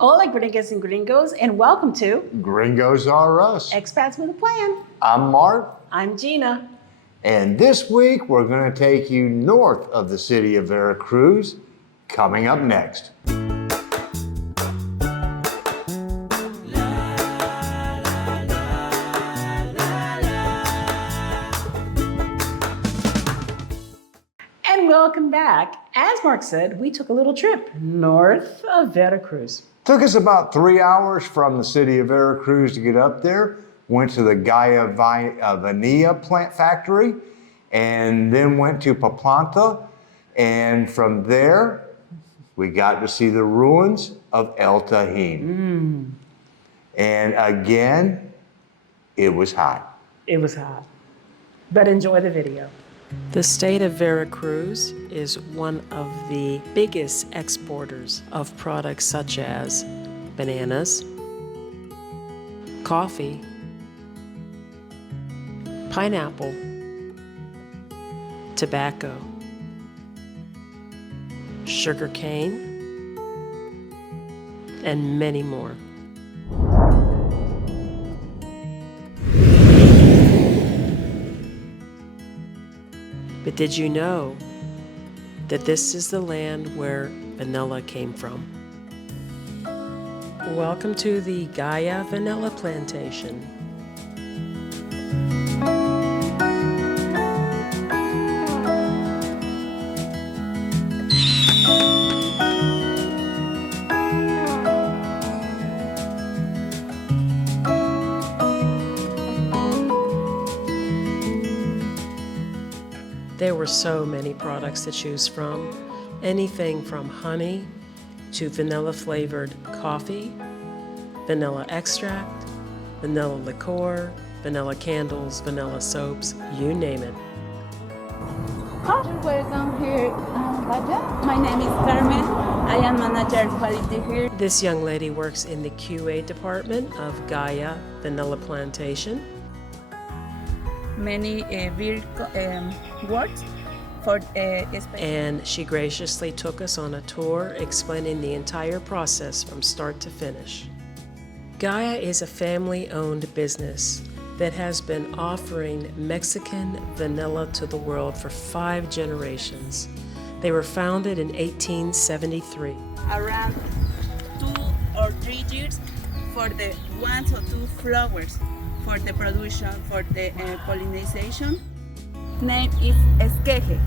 Hola, gringas and gringos, and welcome to Gringos Are Us. Expats with a Plan. I'm Mark. I'm Gina. And this week, we're going to take you north of the city of Veracruz. Coming up next. And welcome back. As Mark said, we took a little trip north of Veracruz. Took us about 3 hours from the city of Veracruz to get up there. Went to the Gaia Vanilla plant factory and then went to Paplanta. And from there, we got to see the ruins of El Tajín. And again, it was hot. It was hot. But enjoy the video. The state of Veracruz is one of the biggest exporters of products such as bananas, coffee, pineapple, tobacco, sugarcane, and many more. But did you know that this is the land where vanilla came from? Welcome to the Gaia Vanilla Plantation. There were so many products to choose from, anything from honey to vanilla-flavored coffee, vanilla extract, vanilla liqueur, vanilla candles, vanilla soaps, you name it. Welcome here, Gaia. My name is Carmen. I am manager quality here. This young lady works in the QA department of Gaia Vanilla Plantation. Many words for And she graciously took us on a tour explaining the entire process from start to finish. Gaia is a family-owned business that has been offering Mexican vanilla to the world for 5 generations. They were founded in 1873. around 2 or 3 years for the 1 or 2 flowers for the production, for the pollination. Name is esqueje.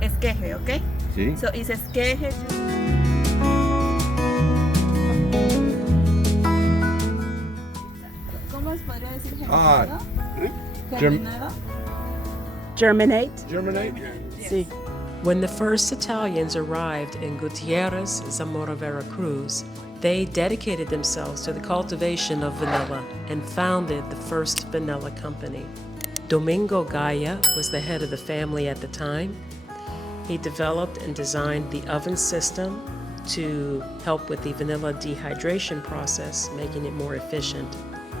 Esqueje, okay? See? So it's esqueje. ¿Cómo se podría decir germinado? Germinado. Germinate? See, when the first Italians arrived in Gutierrez, Zamora, Veracruz, they dedicated themselves to the cultivation of vanilla and founded the first vanilla company. Domingo Gaia was the head of the family at the time. He developed and designed the oven system to help with the vanilla dehydration process, making it more efficient.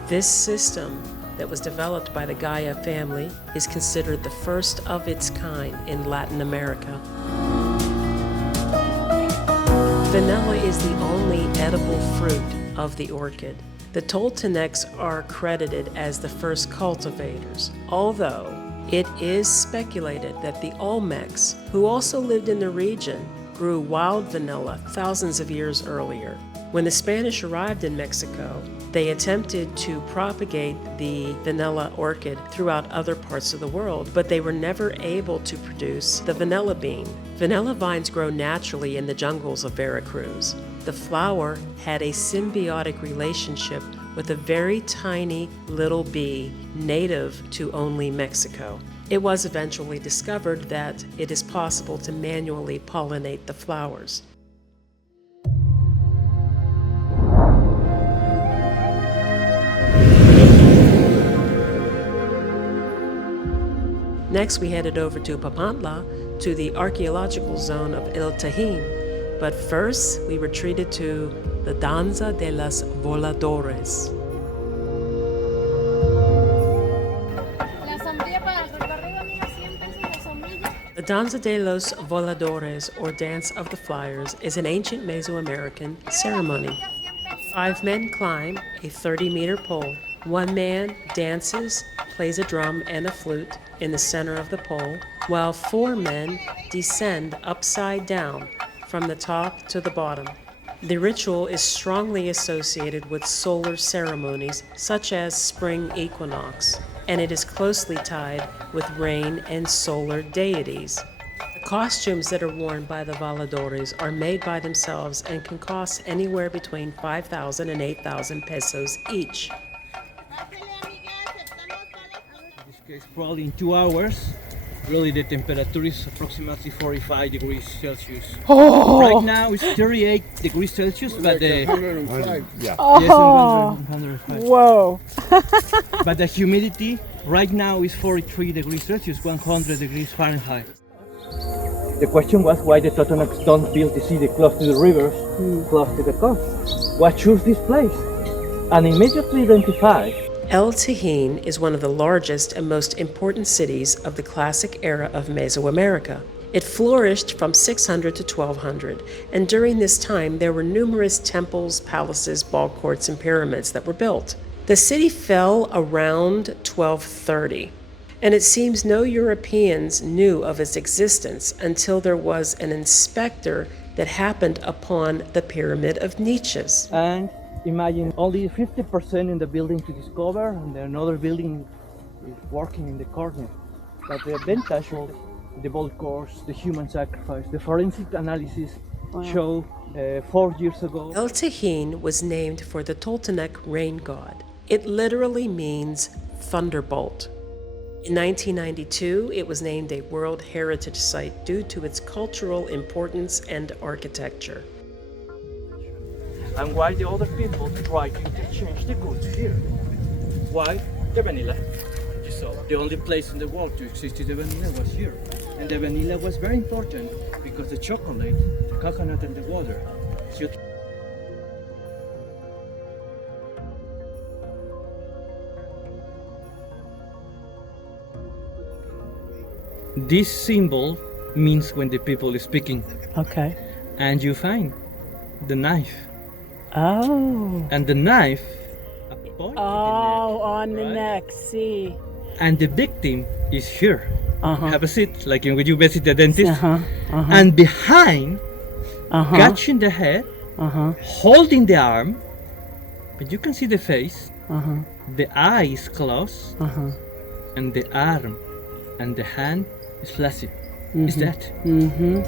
This system that was developed by the Gaia family is considered the first of its kind in Latin America. Vanilla is the only edible fruit of the orchid. The Toltecs are credited as the first cultivators, although it is speculated that the Olmecs, who also lived in the region, grew wild vanilla thousands of years earlier. When the Spanish arrived in Mexico, they attempted to propagate the vanilla orchid throughout other parts of the world, but they were never able to produce the vanilla bean. Vanilla vines grow naturally in the jungles of Veracruz. The flower had a symbiotic relationship with a very tiny little bee native to only Mexico. It was eventually discovered that it is possible to manually pollinate the flowers. Next, we headed over to Papantla, to the archaeological zone of El Tajín. But first, we were treated to the Danza de los Voladores. The Danza de los Voladores, or Dance of the Flyers, is an ancient Mesoamerican ceremony. 5 men climb a 30-meter pole. 1 man dances, plays a drum and a flute in the center of the pole, while 4 men descend upside down from the top to the bottom. The ritual is strongly associated with solar ceremonies such as spring equinox, and it is closely tied with rain and solar deities. The costumes that are worn by the Valedores are made by themselves and can cost anywhere between 5,000 and 8,000 pesos each. In this case, probably in 2 hours, really the temperature is approximately 45 degrees Celsius. Right now it's 38 degrees Celsius, but the 105. Yeah. yes, 105. Whoa. But the humidity right now is 43 degrees Celsius, 100 degrees Fahrenheit. The question was why the Totonacs don't build the city close to the rivers, close to the coast. Why choose this place? And immediately identify El Tajín is one of the largest and most important cities of the classic era of Mesoamerica. It flourished from 600 to 1200, and during this time there were numerous temples, palaces, ball courts, and pyramids that were built. The city fell around 1230, and it seems no Europeans knew of its existence until there was an inspector that happened upon the Pyramid of Niches. and imagine only 50% in the building to discover, and then another building is working in the corner. But the advantage of the ball course, the human sacrifice, the forensic analysis show 4 years ago. El Tajín was named for the Toltec rain god. It literally means thunderbolt. In 1992, it was named a World Heritage Site due to its cultural importance and architecture. And why the other people try to interchange the goods here? Why? The vanilla. You saw, the only place in the world to exist the vanilla was here. And the vanilla was very important because the chocolate, the coconut and the water. So this symbol means when the people is speaking. Okay. And you find the knife. Oh. And the knife upon On the right? neck. See. And the victim is here. Uh-huh. Have a seat, like when you visit the dentist. Uh-huh. Uh-huh. And behind, Uh-huh. catching the head, Uh-huh. holding the arm, but you can see the face, Uh-huh. the eye is closed, Uh-huh. and the arm and the hand is flaccid. Is that? Mm-hmm.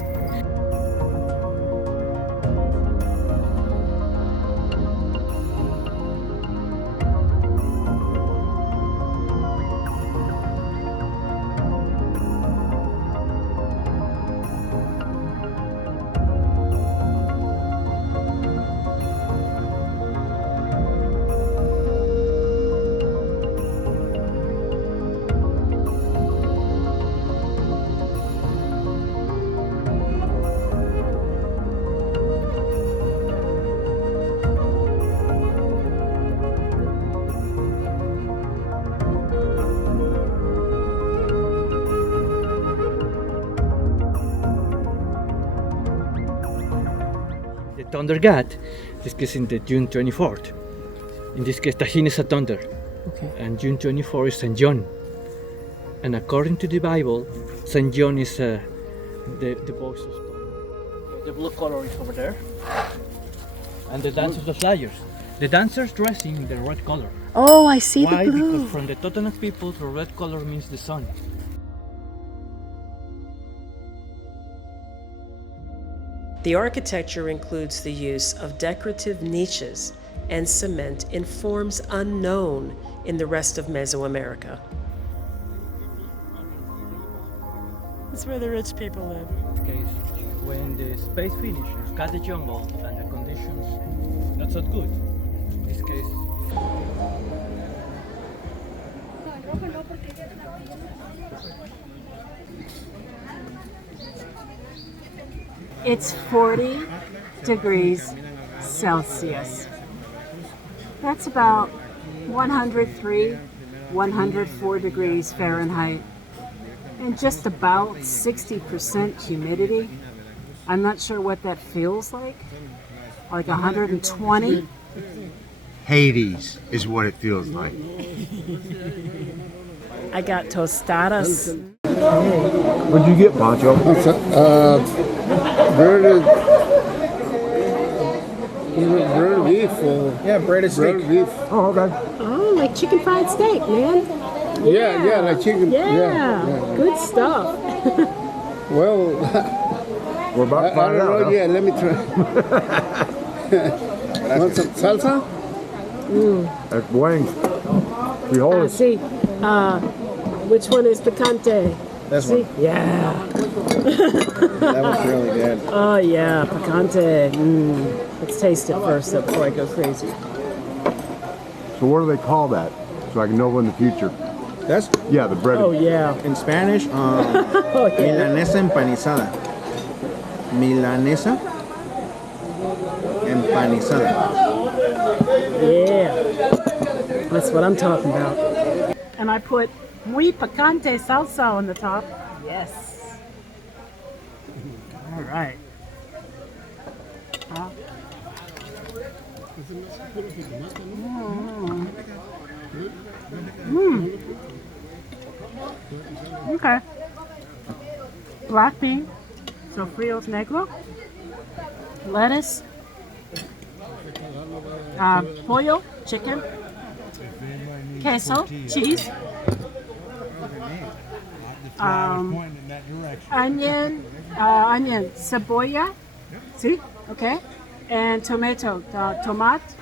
The thunder god, this case in the June 24th. In this case, Tajín is a thunder. Okay. And June 24 is St. John. And according to the Bible, St. John is the voice of thunder. The blue color is over there. And the dancers, the flyers. The dancers dressing in the red color. Oh, I see Why? the blue. Because from the Totonac people, the red color means the sun. The architecture includes the use of decorative niches and cement in forms unknown in the rest of Mesoamerica. That's where the rich people live. In this case, when the space finishes, cut the jungle and the conditions not so good. In this case, It's 40 degrees Celsius. That's about 103, 104 degrees Fahrenheit, and just about 60% humidity. I'm not sure what that feels like 120. Hades is what it feels like. I got tostadas. What'd you get, Pancho? Breaded beef. Breaded Breaded beef. Oh, okay. Oh, like chicken fried steak, man. Yeah, like chicken. Yeah, good stuff. Well, We're about to I find don't out. know. Huh? Yeah, let me try. Want some salsa? That's wings. We hold it. See, which one is picante? This See? one. Yeah. That was really good. Oh, yeah, picante. Let's taste it first though, before I go crazy. So what do they call that? So I can know in the future. That's Yeah, the bread. Oh, yeah. in Spanish, Oh, yeah. milanesa empanizada. Milanesa empanizada. Yeah. That's what I'm talking about. And I put muy picante salsa on the top. Yes. All right. Okay. Black bean, sofritos negro, lettuce, pollo, chicken, queso, cheese, onion, cebolla, see, okay, and tomato, tomates.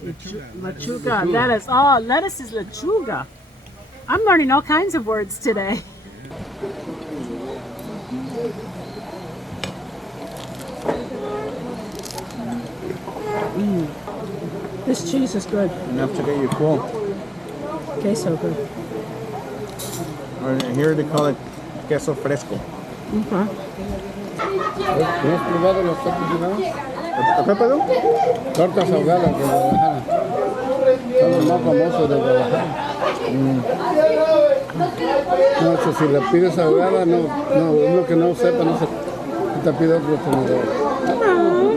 Lechuga. That is, lettuce is lechuga. I'm learning all kinds of words today. This cheese is good. Enough to get you full. Queso good. Or here they call it queso fresco. Okay. ¿Has probado las tortas ahogadas? ¿Qué pedo? Tortas ahogadas de Guadalajara. Son los más famosos de Guadalajara. No, si la pides ahogada, no, uno que no sepa, no se te pide otro tenedor.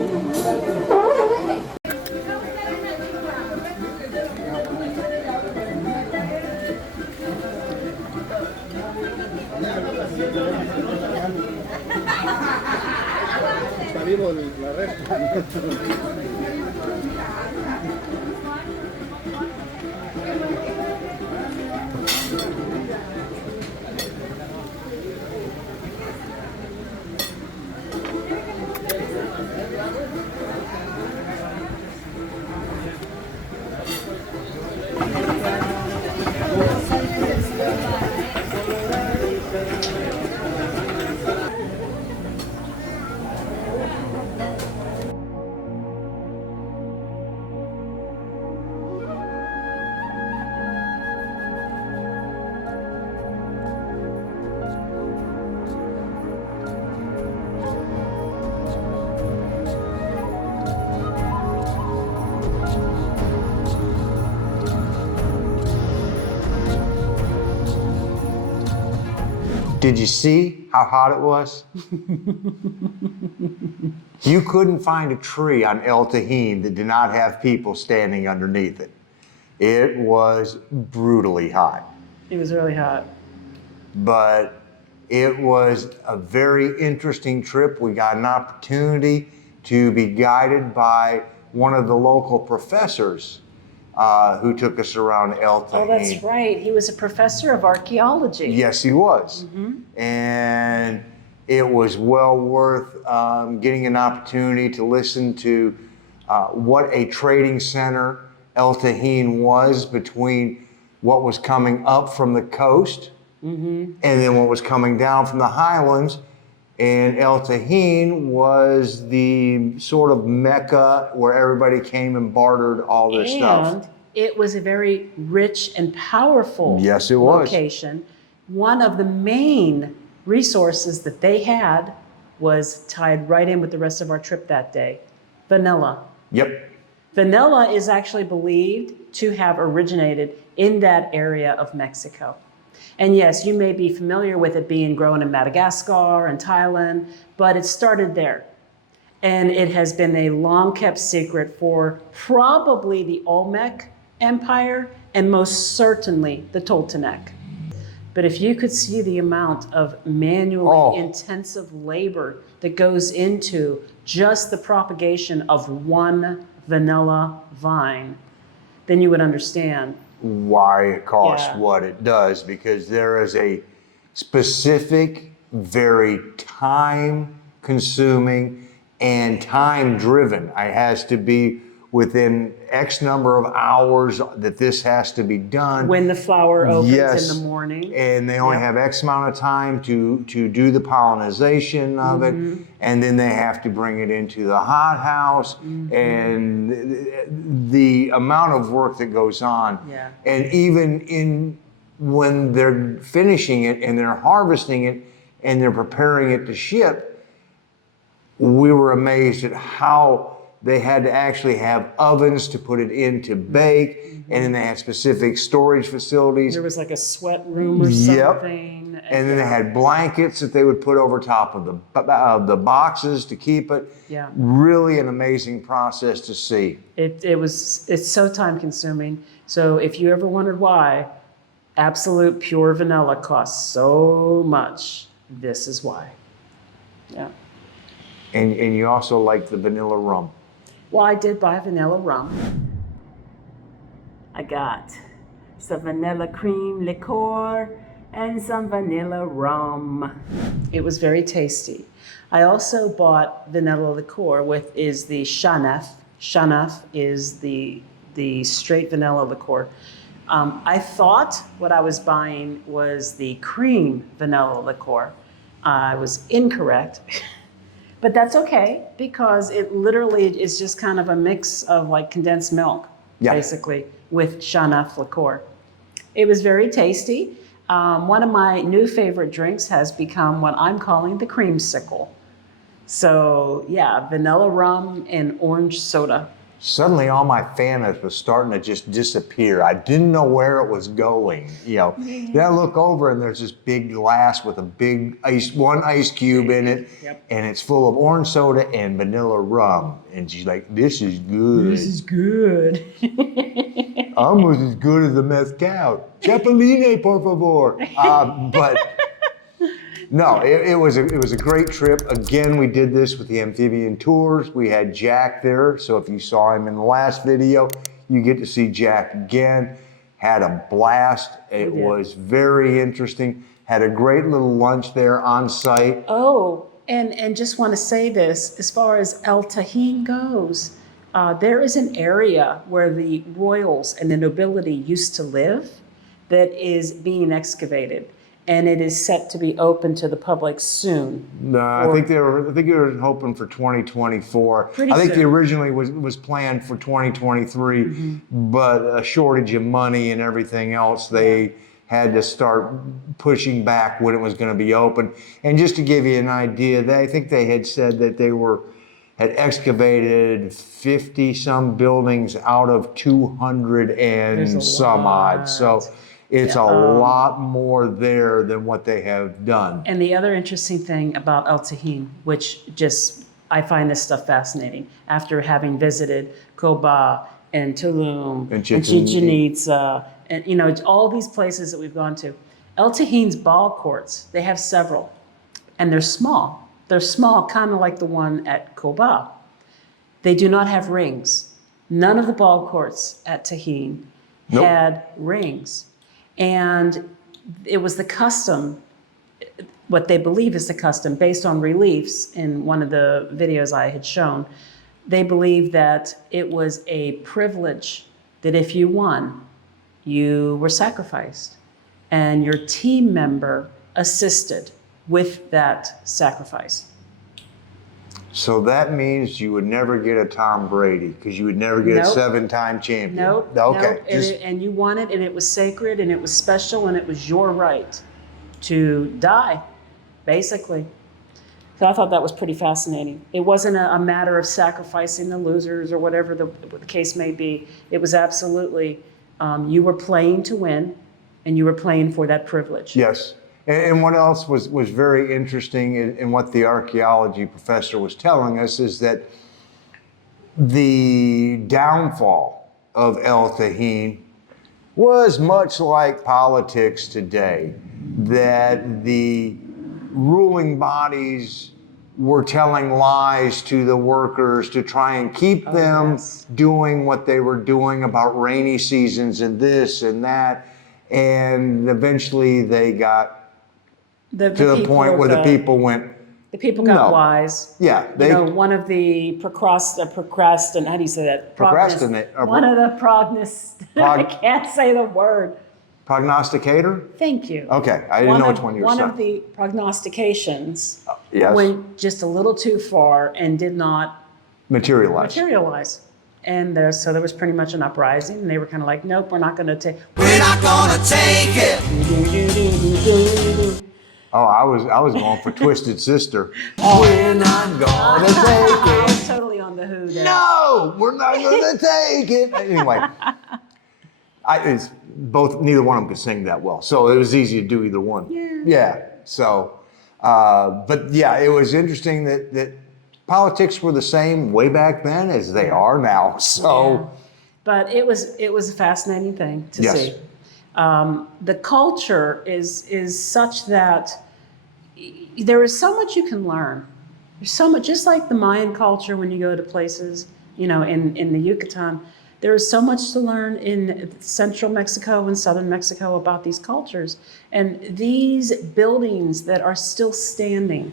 Está vivo la red. Did you see how hot it was? You couldn't find a tree on El Tajín that did not have people standing underneath it. It was brutally hot, It was really hot. but it was a very interesting trip. We got an opportunity to be guided by one of the local professors who took us around El Tajín. Oh, that's right. He was a professor of archaeology. Yes, he was. And it was well worth getting an opportunity to listen to what a trading center El Tajín was between what was coming up from the coast and then what was coming down from the highlands. And El Tajín was the sort of mecca where everybody came and bartered all their stuff. And it was a very rich and powerful Yes, it was. location. One of the main resources that they had was tied right in with the rest of our trip that day, vanilla. Yep. Vanilla is actually believed to have originated in that area of Mexico. And yes, you may be familiar with it being grown in Madagascar and Thailand, but it started there. And it has been a long kept secret for probably the Olmec Empire and most certainly the Toltec. But if you could see the amount of manually intensive labor that goes into just the propagation of one vanilla vine, then you would understand why it costs what it does, because there is a specific, very time consuming and time driven. It has to be within X number of hours that this has to be done. when the flower opens Yes. in the morning. And they only have X amount of time to do the pollination of it, and then they have to bring it into the hothouse, and the amount of work that goes on. Yeah. And even when they're finishing it and they're harvesting it and they're preparing it to ship, we were amazed at how they had to actually have ovens to put it in to bake, and then they had specific storage facilities. There was like a sweat room or Yep. something. And then they had blankets that they would put over top of the boxes to keep it. Yeah. Really an amazing process to see. It's so time consuming. So if you ever wondered why absolute pure vanilla costs so much, this is why. Yeah. And you also like the vanilla rum. Well, I did buy vanilla rum. I got some vanilla cream liqueur and some vanilla rum. It was very tasty. I also bought vanilla liqueur is the Chanef. Chanef is the straight vanilla liqueur. I thought what I was buying was the cream vanilla liqueur. I was incorrect. But that's okay, because it literally is just kind of a mix of like condensed milk, basically, with Chanef liqueur. It was very tasty. One of my new favorite drinks has become what I'm calling the creamsicle. So yeah, vanilla rum and orange soda. Suddenly all my Fantas was starting to just disappear. I didn't know where it was going. Then I look over and there's this big glass with a big one ice cube in it, and it's full of orange soda and vanilla rum. And she's like, "This is good. This is good." Almost as good as the mezcal. Chapeline, por favor." But no, it was a great trip. Again, we did this with the amphibian tours. We had Jack there, so if you saw him in the last video, you get to see Jack again. Had a blast. It was very interesting. Had a great little lunch there on site. Oh, and just want to say this, as far as El Tajín goes, there is an area where the royals and the nobility used to live that is being excavated. And it is set to be open to the public soon. No, I think they were hoping for 2024. I think they originally was planned for 2023, but a shortage of money and everything else, they had to start pushing back when it was going to be open. And just to give you an idea, I think they had said that they had excavated 50 some buildings out of 200 and some odd. So it's a lot more there than what they have done. And the other interesting thing about El Tajín, which I find this stuff fascinating, after having visited Coba and Tulum and Chichen Itza, and all these places that we've gone to, El Tajín's ball courts, they have several, and they're small. They're small, kind of like the one at Coba. They do not have rings. None of the ball courts at Tajín had rings. And it was the custom, what they believe is the custom, based on reliefs in one of the videos I had shown. They believe that it was a privilege that if you won, you were sacrificed, and your team member assisted with that sacrifice. So that means you would never get a Tom Brady, because you would never get a 7-time champion. Nope. Okay. Nope. And you won it, and it was sacred, and it was special, and it was your right to die, basically. So I thought that was pretty fascinating. It wasn't a matter of sacrificing the losers or whatever the case may be. It was absolutely, you were playing to win, and you were playing for that privilege. Yes. And what else was very interesting in what the archaeology professor was telling us is that the downfall of El Tajín was much like politics today, that the ruling bodies were telling lies to the workers to try and keep them doing what they were doing about rainy seasons and this and that. And eventually they got to the point where the people went, the people got No. wise. yeah, You they know, one of the procrastinate, how do you say that? Procrastinate, or One of the I can't say the word. prognosticator. Thank you. Okay, I didn't know which one you were One saying. of the prognostications Yes, went just a little too far and did not materialize. materialize. And so there was pretty much an uprising, and they were kind of like, nope, we're not going to take. We're not gonna take it. Oh, I was going for Twisted Sister. We're not gonna take I it. was totally on the Who there. No, we're not gonna take it. Anyway, it's both. Neither one of them could sing that well, so it was easy to do either one. Yeah. So, but yeah, it was interesting that politics were the same way back then as they are now. So, But it was a fascinating thing to Yes. see. The culture is such that there is so much you can learn. There's so much, just like the Mayan culture when you go to places, you know, in the Yucatan, there is so much to learn in central Mexico and southern Mexico about these cultures. And these buildings that are still standing,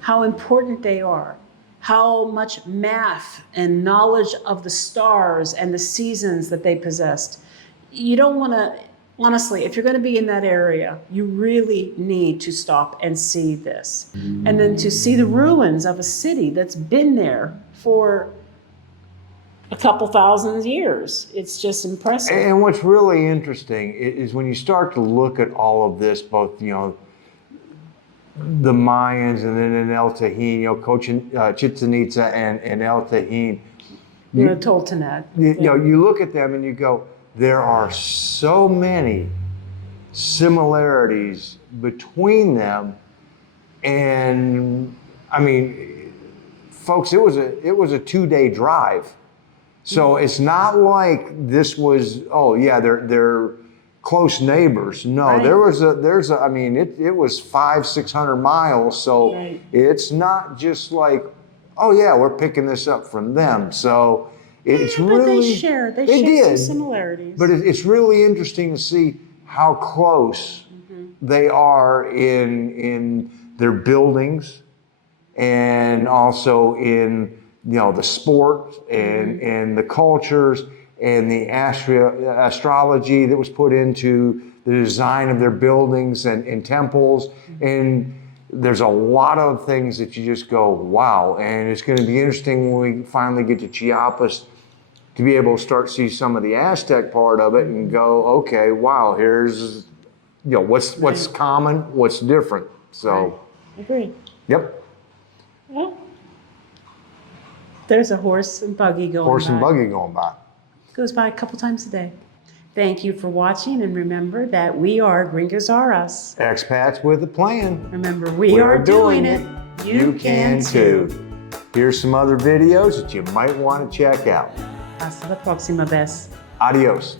how important they are, how much math and knowledge of the stars and the seasons that they possessed. You don't want to, honestly, if you're going to be in that area, you really need to stop and see this. And then to see the ruins of a city that's been there for a couple thousand years. It's just impressive. and what's really interesting is when you start to look at all of this, both the Mayans and then in El Tajín, Chichen Itza and El Tajín. Toltenac. You look at them and you go, there are so many similarities between them, and I mean, folks, it was a 2-day drive, so it's not like this was they're close neighbors. No, Right. it was 500-600 miles, so Right. it's not just like, oh yeah, we're picking this up from them. So it's But really they share some did. similarities. But it's really interesting to see how close they are in their buildings, and also in the sport and the cultures and the astrology that was put into the design of their buildings and temples. And there's a lot of things that you just go, wow. And it's going to be interesting when we finally get to Chiapas to be able to start to see some of the Aztec part of it and go, okay, wow, here's what's common, what's different. So, Agreed. yep, Well, there's a horse and buggy going horse and by. buggy going by. Goes by a couple times a day. Thank you for watching, and remember that we are Gringos R Us. Expats with a plan. Remember, we are doing it. You can too. Here's some other videos that you might want to check out. Hasta la próxima vez. Adios.